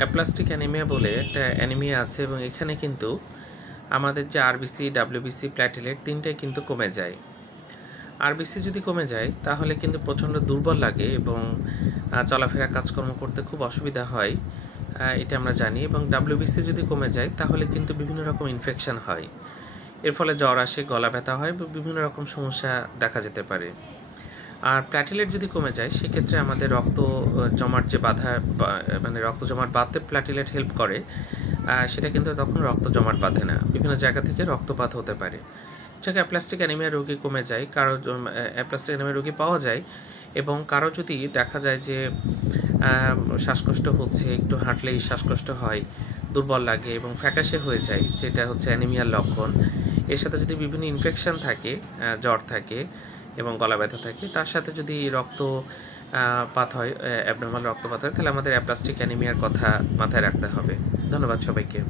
Aplastic anaemia বলে একটা anaemia আছে এবং এখানে কিন্তু আমাদের যে আরবিসি, ডাব্লিউবিসি, প্ল্যাটেলেট তিনটাই কিন্তু কমে যায়। আরবিসি যদি কমে যায় তাহলে কিন্তু প্রচণ্ড দুর্বল লাগে এবং চলাফেরা কাজকর্ম করতে খুব অসুবিধা হয়, এটা আমরা জানি। এবং ডাব্লিউবিসি যদি কমে যায় তাহলে কিন্তু বিভিন্ন রকম ইনফেকশন হয়, এর ফলে জ্বর আসে, গলা ব্যথা হয় এবং বিভিন্ন রকম সমস্যা দেখা যেতে পারে। আর প্ল্যাটেলেট যদি কমে যায় সেক্ষেত্রে আমাদের রক্ত জমাট যে বাধা, মানে রক্ত জমাট বাঁধতে প্ল্যাটেলেট হেল্প করে, সেটা কিন্তু তখন রক্ত জমাট বাঁধে না, বিভিন্ন জায়গা থেকে রক্তপাত হতে পারে। যাকে অ্যাপ্লাস্টিক অ্যানিমিয়া রোগী কমে যায়, কারো অ্যাপ্লাস্টিক অ্যানিমিয়া রোগী পাওয়া যায় এবং কারো যদি দেখা যায় যে শ্বাসকষ্ট হচ্ছে, একটু হাঁটলেই শ্বাসকষ্ট হয়, দুর্বল লাগে এবং ফ্যাকাশে হয়ে যায়, যেটা হচ্ছে অ্যানিমিয়ার লক্ষণ। এর সাথে যদি বিভিন্ন ইনফেকশন থাকে, জ্বর থাকে এবং গলা ব্যথা থাকে, তার সাথে যদি পাত হয়, অ্যাবনর্মাল রক্তপাত হয়, তাহলে আমাদের অ্যাপ্লাস্টিক অ্যানিমিয়ার কথা মাথায় রাখতে হবে। ধন্যবাদ সবাইকে।